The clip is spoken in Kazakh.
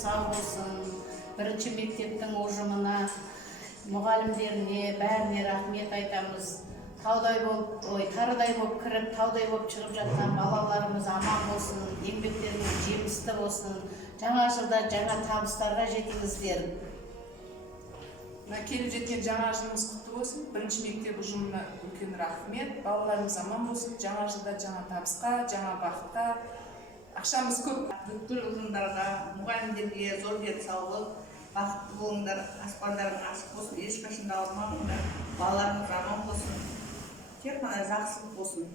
сау болсын. Бірінші мектептің ұжымына, мұғалімдеріне, бәріне рахмет айтамыз. Тарыдай болып кіріп, таудай болып шығып жатқан балаларымыз аман болсын, еңбектеріңіз жемісті болсын. Жаңа жылда жаңа табыстарға жетіңіздер. Келіп жеткен жаңа жылымыз құтты болсын. Бірінші мектеп ұжымына үлкен рахмет. Балаларымыз аман болсын. Жаңа жылда жаңа табысқа, жаңа бақытқа. Ақшамыз көп. Бүткіл ұжымдарға, мұғалімдерге зор денсаулық, бақытты болыңдар, аспандарың ашық болсын, ешқашанда ауырмаңдар, балаларыңыз аман болсын. Тек қана жақсылық болсын.